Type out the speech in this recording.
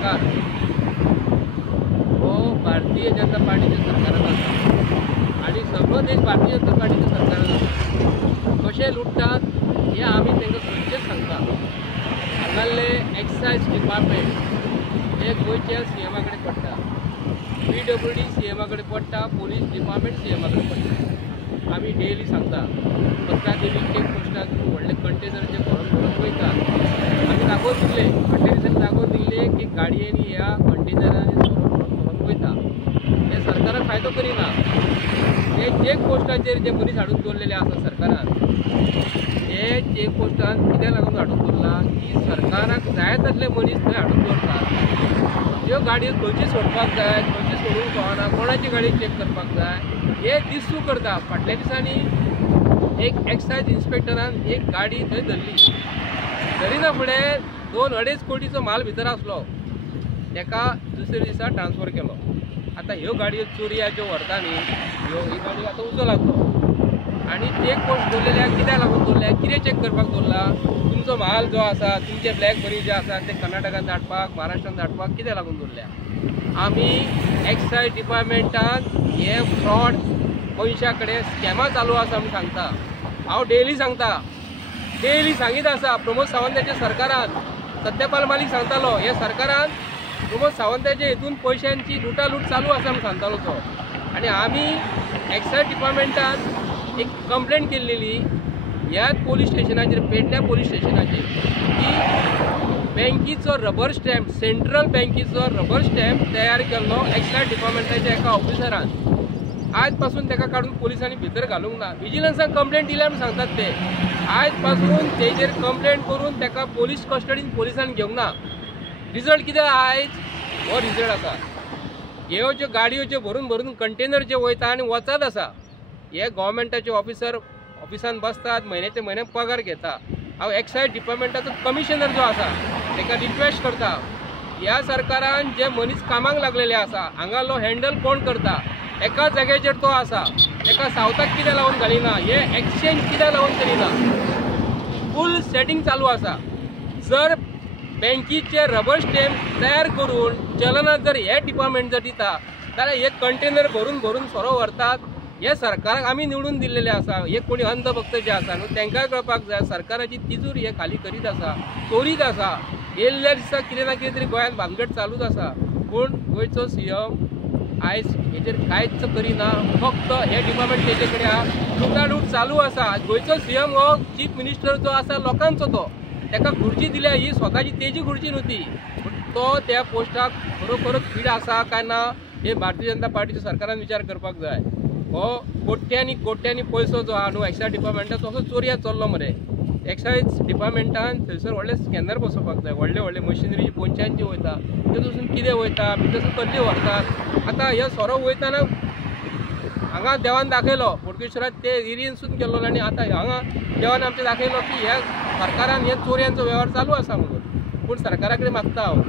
सरकार हो भारतीय जनता पार्टीच्या सरकारान आसा आणि सगळो देश भारतीय जनता पार्टीच्या सरकारान आसा। कशे लुटतात हे आमी तांकां खंयचेच सांगता। हांगाले एक्सायज डिपार्टमेंट हे गोंयच्या सीएमा कडेन पडटा, PWD सीएमा कडेन पडटा, पोलीस डिपार्टमेंट सीएमा कडेन पडटा। आमी डेली सांगता कचरा देवी चेक पोस्टाक व्हडले कंटेनर जे भरून वयतात आमी दाखोवन दिले, कंटेनरांनी दाखोवन दिले की गाडयेनी ह्या कंटेनरांनी भरून वयता। हे सरकाराक फायदो करिना। हे चेक पोस्टाचेर जे मनीस हाडून दवरलेले आसा सरकारान, हे चेक पोस्टान कित्याक लागून हाडून दवरला की सरकाराक जाय तसले मनीस थंय हाडून दवरतात। ज्यो गाडयो खंयची सोडपाक जाय खंयची सोडूंक कळना, कोणाची गाडी चेक करपाक जाय हे दिसू करता। फाटल्या दिसांनी एक एक्सायज इन्स्पेक्टरान एक गाडी थंय धरली, धरिना फुडें 2-2.5 कोटीचो माल भितर आसलो, ताका दुसऱ्या दिसा ट्रान्सफर केलो। आतां ह्यो गाडयो चोरया ज्यो व्हरता न्ही, ही गाडी आतां उजो लागलो आनी चेक पोस्ट दवरलेल्या कित्याक लागून दवरल्या, कितें चेक करपाक दवरला? तुमचो म्हाल जो आसा, तुमचे ब्लॅक मनी जे आसा ते कर्नाटकान धाडपाक, महाराष्ट्रान धाडपाक कित्याक लागून दवरल्या? आमी एक्सायज डिपार्टमेंटान हे फ्रॉड मनशा कडेन स्कॅमां चालू आसा म्हूण सांगता। हांव डेली सांगता, डेली सांगीत आसा। प्रमोद सावंताच्या सरकारान सत्यपाल मालीक सांगतालो हे सरकारान प्रमोद सावंताच्या हेतून पयशांची लुटालूट चालू आसा म्हूण सांगतालो तो। आनी आमी एक्सायज डिपार्टमेंटान एक कंप्लेंट केल्लेली ह्याच पोलीस स्टेशनाचेर, पेडण्या पोलीस स्टेशनाचेर, की बँकीचो रबर स्टॅम्प, सेंट्रल बँकीचो रबर स्टॅम्प तयार केल्लो एक्सायज डिपार्टमेंटाच्या एका ऑफिसरान। आज पासून ताका काडून पुलिसांनी भितर घालूंक ना। विजिलन्साक कंप्लेंट दिल्या म्हूण सांगतात ते। आज पासून तेजेर कंप्लेंट करून ताका पोलीस कस्टडीन पुलिसांनी घेवंक ना। रिजल्ट कितें आयज हो रिजल्ट आसा। ह्यो ज्यो गाडयो ज्यो भरून भरून कंटेनर जे वयता आनी वचत आसा, हे गव्हर्मेंटाचे ऑफिसान बसतात, म्हयन्याचे म्हयने पगार घेता। हांव एक्सायज डिपार्टमेंटाचो कमिशनर जो आसा ताका रिक्वेस्ट करता, ह्या सरकारान जे मनीस कामाक लागलेले आसा हांगालो हँडल कोण करता? एका जाग्याचेर तो आसा, ताका सावथाक कित्याक लावून घालिना? हे एक्सचेंज कित्याक लावून करिना? फूल सेटिंग चालू आसा। जर बँकीचे रबर स्टॅम्प तयार करून चलनात जर हे डिपार्टमेंट जर दिता जाल्यार हे कंटेनर भरून भरून सोरो व्हरतात। हे सरकाराक आमी निवडून दिल्लेले आसा, हे कोणी अंधभक्त जे आसा न्हू तांकांय कळपाक जाय सरकाराची तिजोरी हे खाली करीत आसा, चोरीत आसा। येयल्ल्या दिसा कितें ना कितें तरी गोंयांत भानगड चालूच आसा, पूण गोंयचो सीएम आयज हेचेर कांयच करिना। फक्त हे डिपार्टमेंट तेजे कडेन आहा, लुटालूट चालू आसा। गोंयचो सीएम हो चीफ मिनिस्टर जो आसा लोकांचो, तो ताका खुर्ची दिल्या, ही स्वताची तेजी खुर्ची न्हू ती, तो त्या पोस्टाक खरोखरच फीट आसा काय ना हे भारतीय जनता पार्टीच्या सरकारान विचार करपाक जाय। हो कोट्यांनी कोट्यांनी पयसो जो आहा न्हू एक्सायज डिपार्टमेंटाचो असो चोरया चल्लो मरे। एक्सायज डिपार्टमेंटान थंयसर व्हडले स्कॅनर बसोवपाक जाय, व्हडले व्हडले मशिनरी पोंच्यांची वयता, तेतून कितें वयता, भितर कसली व्हरतात। आतां हे सोरो वयताना हांगा देवान दाखयलो, बोडगेश्वरात ते एरियेनसून गेल्लो आनी आतां हांगा देवान आमच्या दाखयलो की ह्या सरकारान हे चोरयांचो वेव्हार चालू आसा म्हणून। पूण सरकारा कडेन मागता हांव